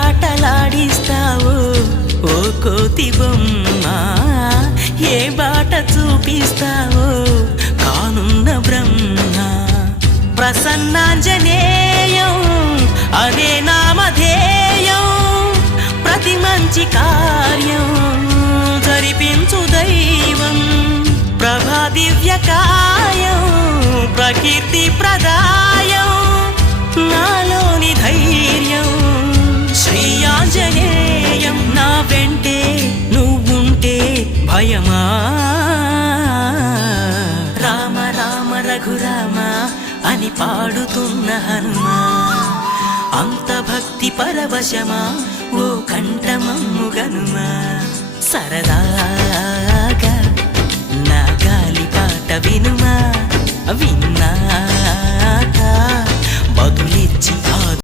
ఆటలాడిస్తావో ఓ కోతి బొమ్మ, ఏ బాట చూపిస్తావో కానున్న బ్రహ్మ. ప్రసన్నాంజనేయం అనే నామధేయం, ప్రతి మంచి కార్యం జరిపించు దైవం. ప్రభా దివ్యకాయం ప్రకీర్తి ప్రదాయం, నాలోని ధైర్యం శ్రీ ఆంజనేయం. నా వెంటే నువ్వుంటే భయమా? రామ రామ రఘురామ అని పాడుతున్న హనుమా, అంత భక్తి పరవశమా ఓ కంఠమమ్ము గనుమా. సరదాగా నా గాలి పాట వినుమా, విన్నాక బదులిచ్చి